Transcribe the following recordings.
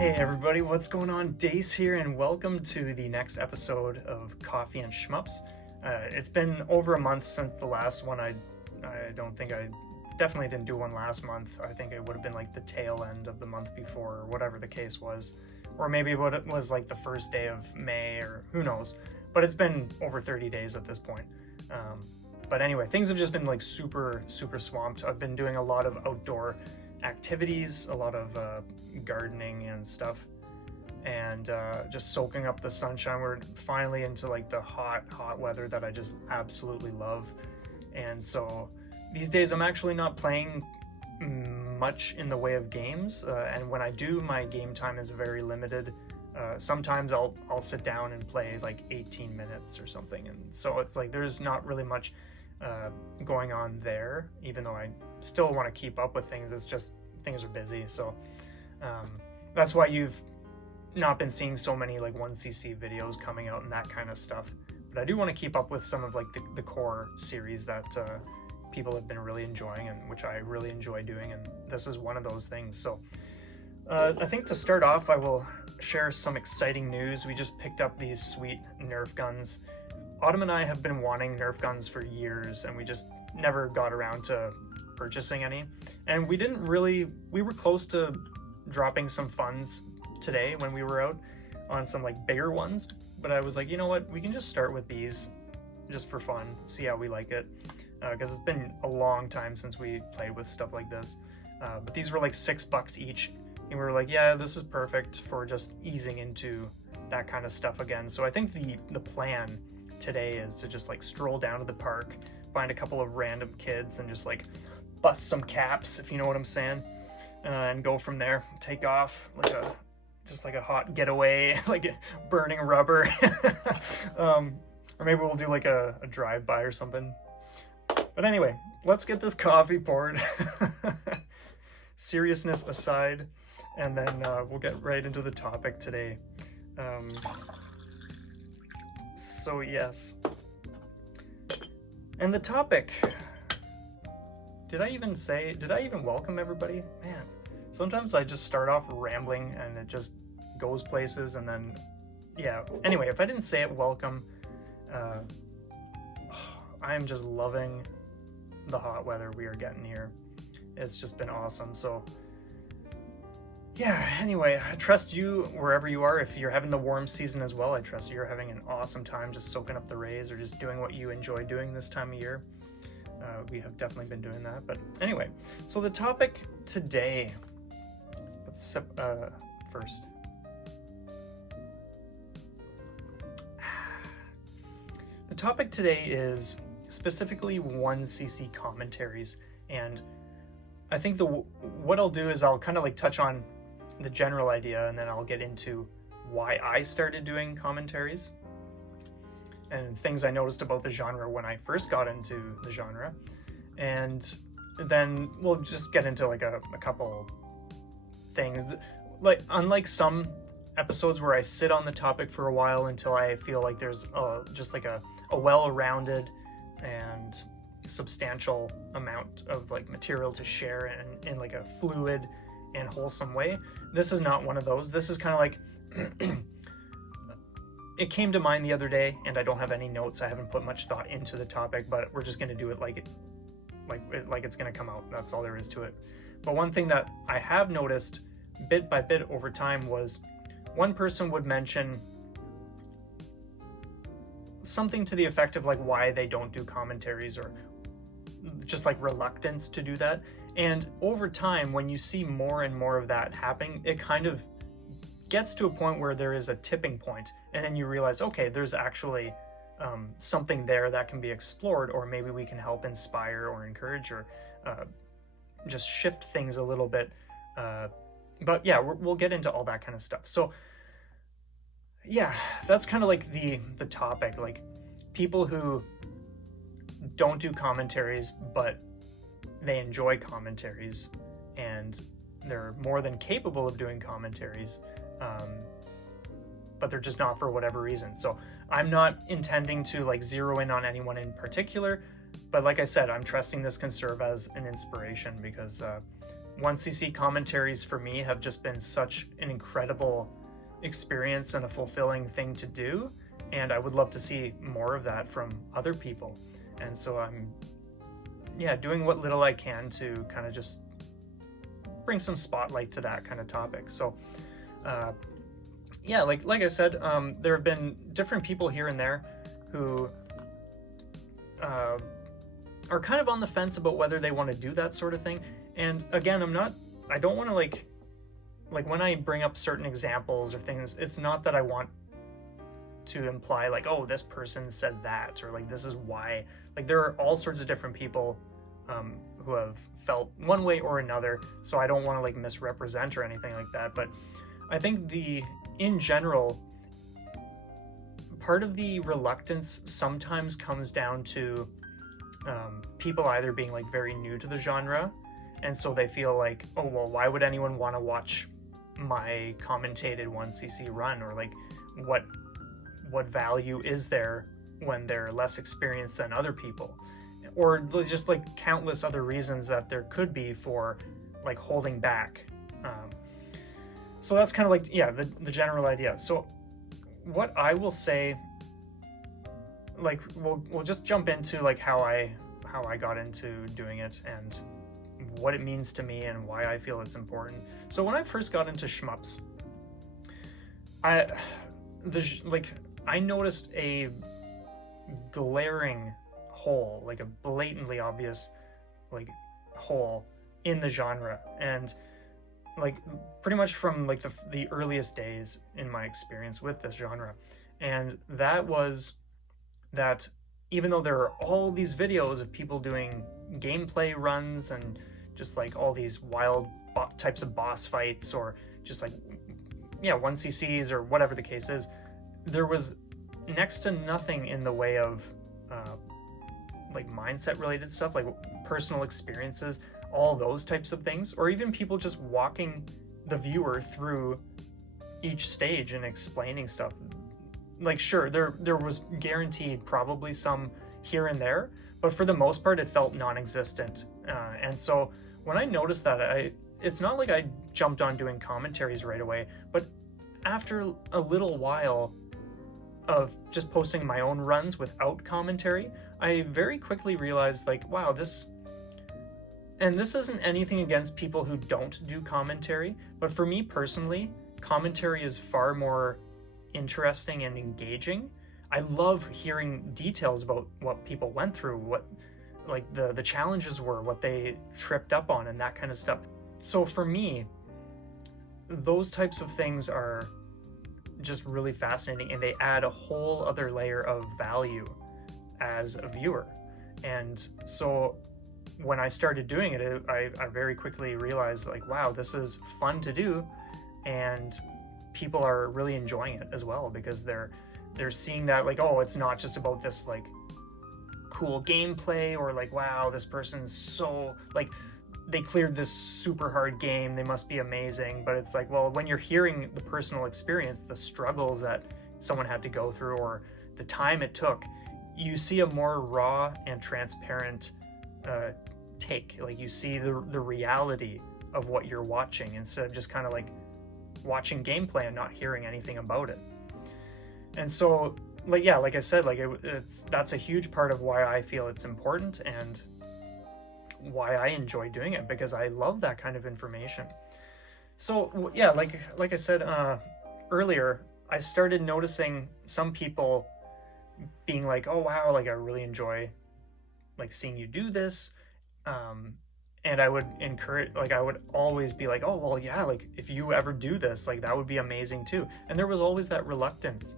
Hey everybody, what's going on? Dace here, and welcome to the next episode of Coffee and Shmups. It's been over a month since the last one. I definitely didn't do one last month. I think it would have been like the tail end of the month before, or whatever the case was. Or maybe what it was like the first day of May, or who knows. But it's been over 30 days at this point. But anyway, things have just been like super swamped. I've been doing a lot of outdoor activities, a lot of gardening and stuff, and just soaking up the sunshine. We're finally into like the hot weather that I just absolutely love. And so these days I'm actually not playing much in the way of games, and when I do, my game time is very limited. Sometimes I'll sit down and play like 18 minutes or something, and so it's like there's not really much going on there, even though I still want to keep up with things. It's just things are busy, so that's why you've not been seeing so many like 1CC videos coming out and that kind of stuff. But I do want to keep up with some of like the core series that people have been really enjoying, and which I really enjoy doing, and this is one of those things. So I think to start off, I will share some exciting news. We just picked up these sweet Nerf guns. Autumn and I have been wanting Nerf guns for years, and we just never got around to purchasing any. And we were close to dropping some funds today when we were out on some like bigger ones, but I was like, you know what, we can just start with these just for fun, see how we like it, because it's been a long time since we played with stuff like this. But these were like $6 each, and we were like, yeah, this is perfect for just easing into that kind of stuff again. So I think the plan today is to just like stroll down to the park, find a couple of random kids, and just like bust some caps, if you know what I'm saying, and go from there. Take off like a hot getaway, like burning rubber. Or maybe we'll do like a drive-by or something. But anyway, let's get this coffee poured. Seriousness aside, and then we'll get right into the topic today. So yes, and the topic, did I even welcome everybody? Man, sometimes I just start off rambling and it just goes places, and then, yeah. Anyway, if I didn't say it, welcome. I'm just loving the hot weather we are getting here. It's just been awesome. So yeah, anyway, I trust you wherever you are. If you're having the warm season as well, I trust you're having an awesome time just soaking up the rays, or just doing what you enjoy doing this time of year. We have definitely been doing that. But anyway, so the topic today, let's sip first. The topic today is specifically 1CC Commentaries, and I think what I'll do is I'll kind of like touch on the general idea, and then I'll get into why I started doing commentaries and things I noticed about the genre when I first got into the genre, and then we'll just get into like a couple things. Like, unlike some episodes where I sit on the topic for a while until I feel like there's just like a well-rounded and substantial amount of like material to share in like a fluid and wholesome way. This is not one of those. This is kind of like it came to mind the other day, and I don't have any notes. I haven't put much thought into the topic, but we're just going to do it like it's going to come out. That's all there is to it. But one thing that I have noticed bit by bit over time was one person would mention something to the effect of like why they don't do commentaries, or just like reluctance to do that. And over time, when you see more and more of that happening, it kind of gets to a point where there is a tipping point, and then you realize, okay, there's actually something there that can be explored, or maybe we can help inspire or encourage, or just shift things a little bit. But yeah, we'll get into all that kind of stuff. So yeah, that's kind of like the topic, like people who don't do commentaries, but they enjoy commentaries, and they're more than capable of doing commentaries, but they're just not for whatever reason. So I'm not intending to like zero in on anyone in particular, but like I said, I'm trusting this can serve as an inspiration, because 1CC Commentaries for me have just been such an incredible experience and a fulfilling thing to do, and I would love to see more of that from other people. And so I'm doing what little I can to kind of just bring some spotlight to that kind of topic. So like I said, there have been different people here and there who are kind of on the fence about whether they want to do that sort of thing. And again, I don't want to like when I bring up certain examples or things, it's not that I want to imply like, oh, this person said that, or like this is why. Like there are all sorts of different people who have felt one way or another, so I don't want to like misrepresent or anything like that. But I think in general, part of the reluctance sometimes comes down to people either being like very new to the genre, and so they feel like, oh well, why would anyone want to watch my commentated 1CC run, or like what value is there when they're less experienced than other people, or just like countless other reasons that there could be for like holding back. So that's kind of like the general idea. So what I will say, like we'll just jump into like how I got into doing it and what it means to me and why I feel it's important. So when I first got into shmups, I noticed a glaring hole, like a blatantly obvious like hole in the genre, and like pretty much from like the earliest days in my experience with this genre. And that was that even though there are all these videos of people doing gameplay runs and just like all these wild types of boss fights, or just like 1CCs or whatever the case is, there was next to nothing in the way of like mindset related stuff, like personal experiences, all those types of things, or even people just walking the viewer through each stage and explaining stuff. Like sure, there was guaranteed probably some here and there, but for the most part it felt non-existent. And so when I noticed that, it's not like I jumped on doing commentaries right away, but after a little while of just posting my own runs without commentary, I very quickly realized like, wow, this isn't anything against people who don't do commentary, but for me personally, commentary is far more interesting and engaging. I love hearing details about what people went through, what like the challenges were, what they tripped up on, and that kind of stuff. So for me, those types of things are just really fascinating, and they add a whole other layer of value as a viewer. And so when I started doing it, I very quickly realized like, wow, this is fun to do, and people are really enjoying it as well, because they're seeing that like, oh, it's not just about this like cool gameplay, or like, wow, this person's so like they cleared this super hard game, they must be amazing. But it's like, well, when you're hearing the personal experience, the struggles that someone had to go through, or the time it took, you see a more raw and transparent take. Like you see the reality of what you're watching, instead of just kind of like watching gameplay and not hearing anything about it. And so like I said, like that's a huge part of why I feel it's important and why I enjoy doing it, because I love that kind of information. So like I said earlier, I started noticing some people being like, oh wow, like I really enjoy like seeing you do this, and I would encourage, like I would always be like, oh well, yeah, like if you ever do this, like that would be amazing too. And there was always that reluctance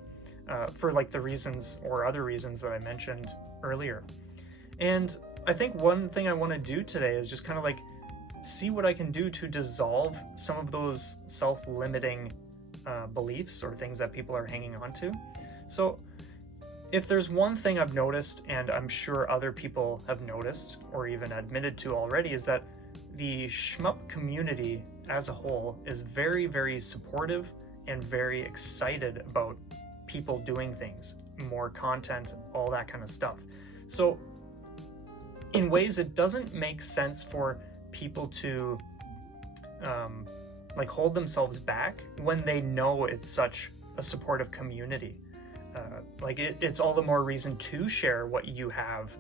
for like the reasons or other reasons that I mentioned earlier. And I think one thing I want to do today is just kind of like see what I can do to dissolve some of those self-limiting beliefs or things that people are hanging on to. So if there's one thing I've noticed, and I'm sure other people have noticed or even admitted to already, is that the shmup community as a whole is very, very supportive and very excited about people doing things, more content, all that kind of stuff. So in ways it doesn't make sense for people to like hold themselves back when they know it's such a supportive community. Like it's all the more reason to share what you have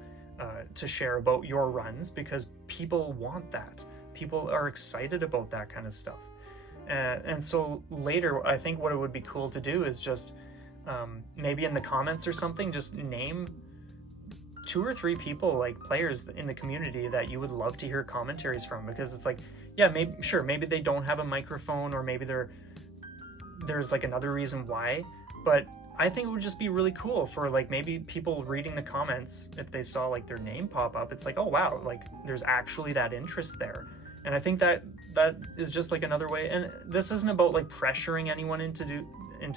to share about your runs, because people want that. People are excited about that kind of stuff. And so later, I think what it would be cool to do is just maybe in the comments or something, just name 2 or 3 people, like players in the community that you would love to hear commentaries from, because it's like, yeah, maybe they don't have a microphone, or maybe there's like another reason why, but I think it would just be really cool for like maybe people reading the comments, if they saw like their name pop up, it's like, oh wow, like there's actually that interest there. And I think that is just like another way. And this isn't about like pressuring anyone into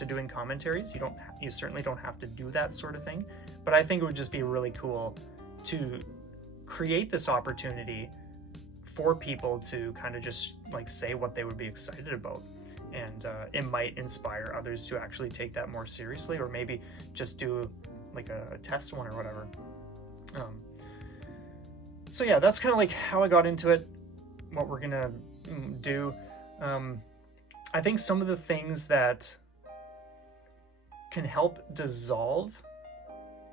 doing commentaries. You certainly don't have to do that sort of thing, but I think it would just be really cool to create this opportunity for people to kind of just like say what they would be excited about. And it might inspire others to actually take that more seriously, or maybe just do like a test one or whatever. So yeah, that's kind of like how I got into it, what we're gonna do. I think some of the things that can help dissolve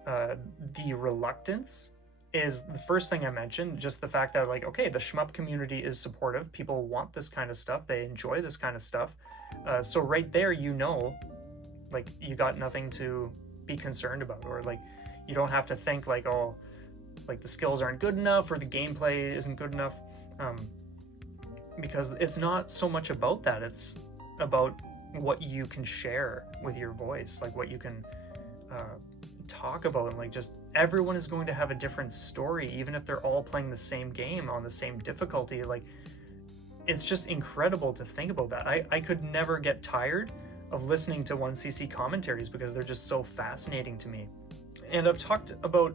the reluctance is the first thing I mentioned, just the fact that like, okay, the shmup community is supportive. People want this kind of stuff. They enjoy this kind of stuff. So right there, like you got nothing to be concerned about, or like you don't have to think like, oh, like the skills aren't good enough or the gameplay isn't good enough, because it's not so much about that. It's about what you can share with your voice, like what you can talk about, and like just everyone is going to have a different story, even if they're all playing the same game on the same difficulty. Like it's just incredible to think about that. I could never get tired of listening to 1CC commentaries because they're just so fascinating to me. And I've talked about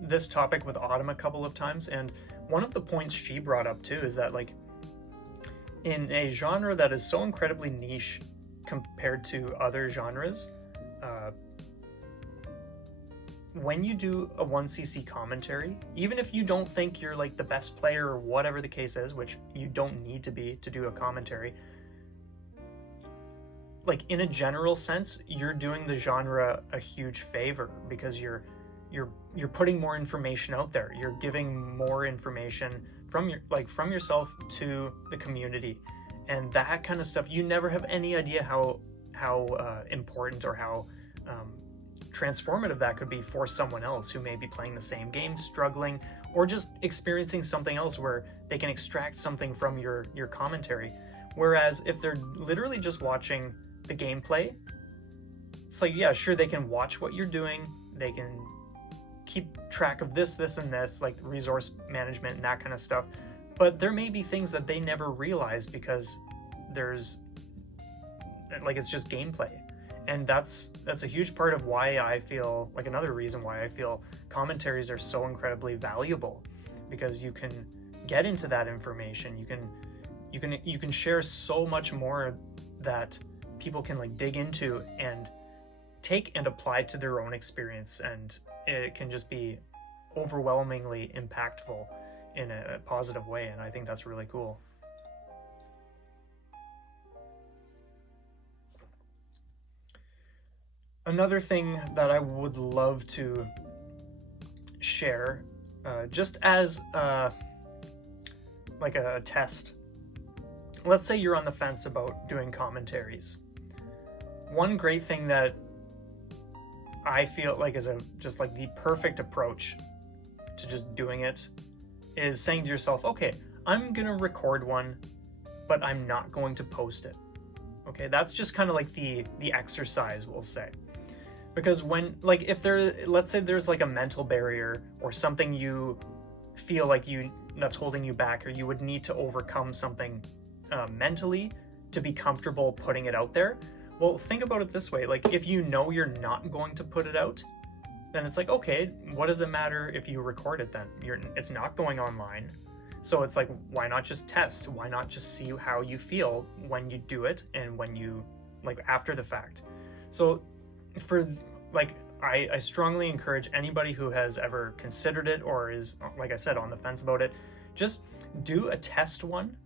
this topic with Autumn a couple of times, and one of the points she brought up too is that like in a genre that is so incredibly niche compared to other genres, when you do a 1CC commentary, even if you don't think you're like the best player or whatever the case is, which you don't need to be to do a commentary, like in a general sense, you're doing the genre a huge favor, because you're putting more information out there. You're giving more information from yourself to the community, and that kind of stuff. You never have any idea how important or how transformative that could be for someone else who may be playing the same game, struggling, or just experiencing something else where they can extract something from your commentary. Whereas if they're literally just watching the gameplay, it's like, yeah, sure, they can watch what you're doing, they can keep track of this, and this, like resource management and that kind of stuff, but there may be things that they never realize because there's like, it's just gameplay. And that's a huge part of why I feel like, another reason why I feel commentaries are so incredibly valuable, because you can get into that information. You can share so much more that people can like dig into and take and apply to their own experience, and it can just be overwhelmingly impactful in a positive way. And I think that's really cool. Another thing that I would love to share, just as like a test. Let's say you're on the fence about doing commentaries. One great thing that I feel like is just like the perfect approach to just doing it is saying to yourself, okay, I'm gonna record one, but I'm not going to post it. Okay, that's just kind of like the exercise, we'll say. Because when, like, if let's say there's like a mental barrier or something you feel like that's holding you back, or you would need to overcome something mentally to be comfortable putting it out there. Well, think about it this way. Like, if you know you're not going to put it out, then it's like, okay, what does it matter if you record it then? It's not going online. So it's like, why not just test? Why not just see how you feel when you do it and when you, like, after the fact? So for, like, I strongly encourage anybody who has ever considered it or is, like I said, on the fence about it, just do a test one,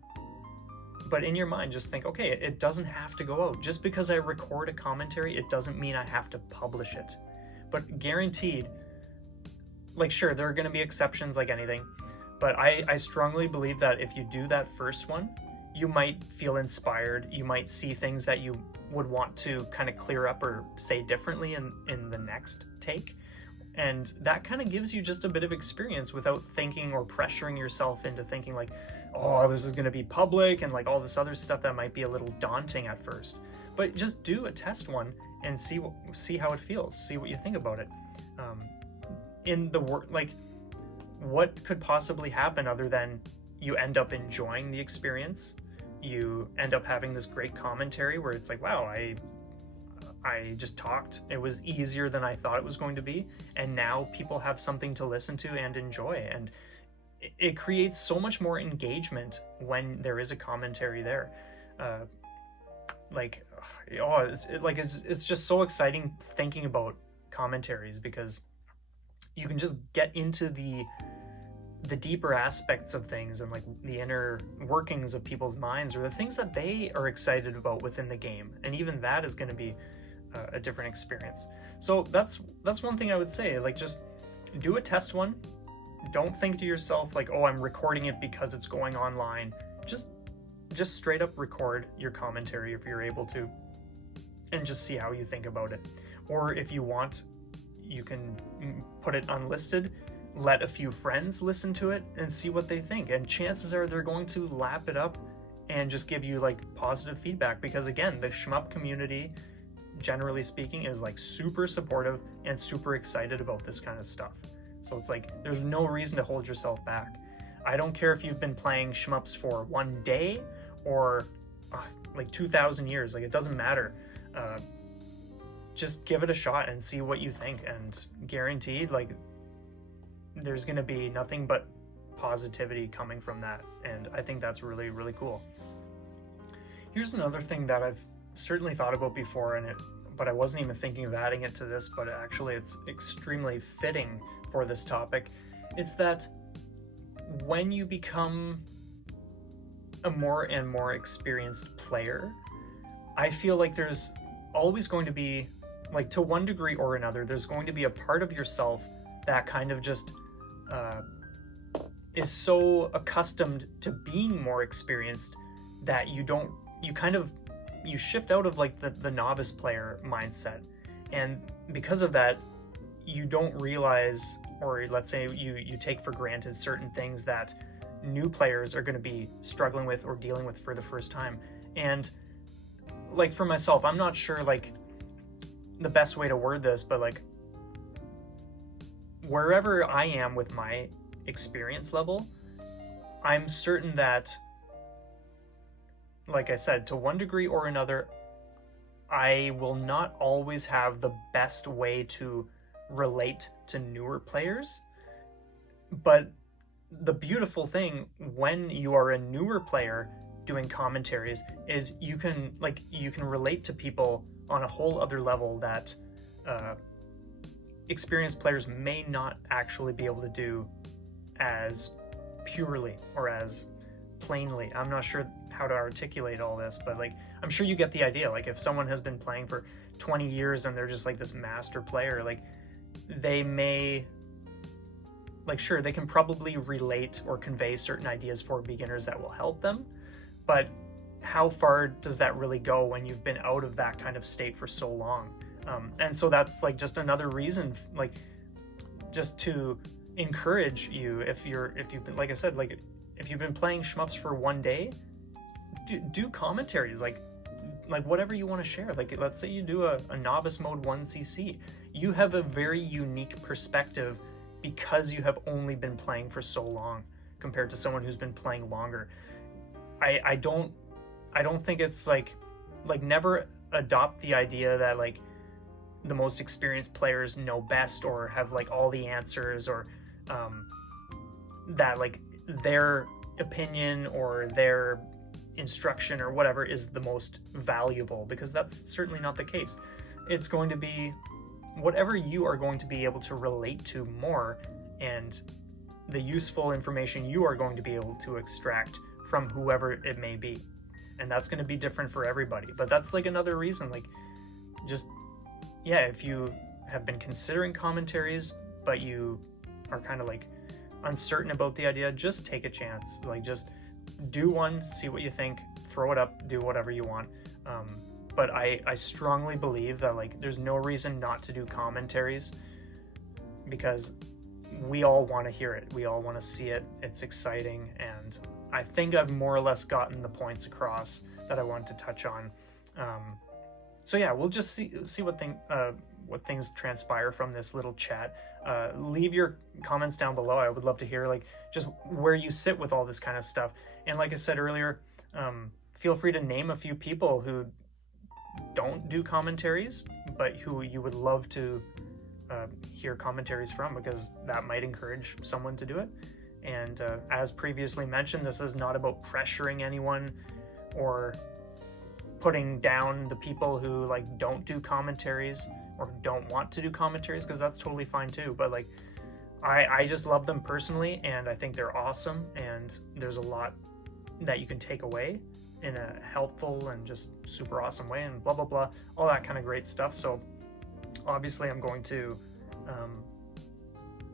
but in your mind, just think, okay, it doesn't have to go out. Just because I record a commentary, it doesn't mean I have to publish it. But guaranteed, like, sure, there are going to be exceptions like anything, but I strongly believe that if you do that first one, you might feel inspired. You might see things that you would want to kind of clear up or say differently in the next take. And that kind of gives you just a bit of experience without thinking or pressuring yourself into thinking like, oh, this is going to be public and like all this other stuff that might be a little daunting at first. But just do a test one and see how it feels. See what you think about it. In the work, like, what could possibly happen other than you end up enjoying the experience? You end up having this great commentary where it's like, wow, I just talked. It was easier than I thought it was going to be. And now people have something to listen to and enjoy. And it creates so much more engagement when there is a commentary there. It's just so exciting thinking about commentaries, because you can just get into the deeper aspects of things and like the inner workings of people's minds, or the things that they are excited about within the game. And even that is going to be a different experience. So that's one thing I would say, like, just do a test one. Don't think to yourself like, oh, I'm recording it because it's going online. Just straight up record your commentary if you're able to, and just see how you think about it. Or if you want, you can put it unlisted, let a few friends listen to it and see what they think. And chances are they're going to lap it up and just give you like positive feedback, because again, the shmup community, generally speaking, is like super supportive and super excited about this kind of stuff. So it's like, there's no reason to hold yourself back. I don't care if you've been playing shmups for one day or like 2,000 years, like, it doesn't matter. Just give it a shot and see what you think, and guaranteed, like, there's going to be nothing but positivity coming from that. And I think that's really, really cool. Here's another thing that I've certainly thought about before, but I wasn't even thinking of adding it to this, but actually it's extremely fitting for this topic. It's that when you become a more and more experienced player, I feel like there's always going to be, like, to one degree or another, there's going to be a part of yourself that kind of just is so accustomed to being more experienced that you shift out of like the novice player mindset. And because of that, you don't realize, or let's say you take for granted certain things that new players are going to be struggling with or dealing with for the first time. And like, for myself, I'm not sure like the best way to word this, but like, wherever I am with my experience level, I'm certain that, like I said, to one degree or another, I will not always have the best way to relate to newer players. But the beautiful thing when you are a newer player doing commentaries is you can relate to people on a whole other level that experienced players may not actually be able to do as purely or as plainly. I'm not sure how to articulate all this, but like, I'm sure you get the idea. Like, if someone has been playing for 20 years and they're just like this master player, like, they may, like, sure, they can probably relate or convey certain ideas for beginners that will help them, but how far does that really go when you've been out of that kind of state for so long? And so that's like just another reason, like, just to encourage you, if you've been, like I said, like, if you've been playing shmups for one day, do commentaries, like whatever you want to share. Like, let's say you do a novice mode 1CC. You have a very unique perspective because you have only been playing for so long compared to someone who's been playing longer. I don't think it's like never adopt the idea that like the most experienced players know best or have like all the answers, or that like their opinion or their instruction or whatever is the most valuable, because that's certainly not the case. It's going to be whatever you are going to be able to relate to more, and the useful information you are going to be able to extract from whoever it may be. and that's going to be different for everybody. But that's like another reason, like, just, yeah, if you have been considering commentaries but you are kind of like uncertain about the idea, just take a chance. Like, just do one, see what you think, throw it up, do whatever you want. But I strongly believe that, like, there's no reason not to do commentaries, because we all want to hear it, we all want to see it, it's exciting, and I think I've more or less gotten the points across that I want to touch on. So yeah, we'll just see what things transpire from this little chat. Leave your comments down below. I would love to hear, like, just where you sit with all this kind of stuff. And like I said earlier, feel free to name a few people who don't do commentaries, but who you would love to hear commentaries from, because that might encourage someone to do it. And as previously mentioned, this is not about pressuring anyone or putting down the people who, like, don't do commentaries or don't want to do commentaries, because that's totally fine too. But, like, I just love them personally, and I think they're awesome, and there's a lot that you can take away in a helpful and just super awesome way, and blah blah blah, all that kind of great stuff. So obviously I'm going to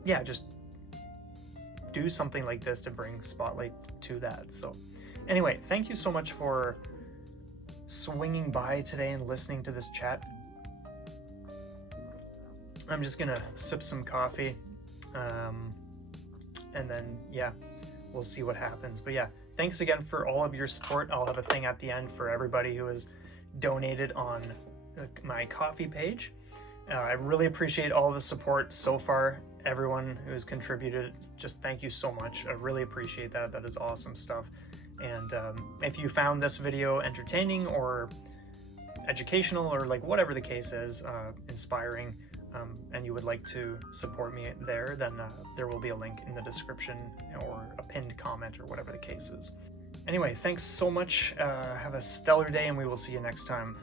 yeah, just do something like this to bring spotlight to that. So anyway, thank you so much for swinging by today and listening to this chat. I'm just gonna sip some coffee, and then, yeah, we'll see what happens. But yeah, thanks again for all of your support. I'll have a thing at the end for everybody who has donated on my Coffee page. I really appreciate all the support so far. Everyone who has contributed, just thank you so much. I really appreciate that. That is awesome stuff. And if you found this video entertaining or educational, or like whatever the case is, inspiring, and you would like to support me there, then there will be a link in the description or a pinned comment or whatever the case is. Anyway, thanks so much. Have a stellar day, and we will see you next time.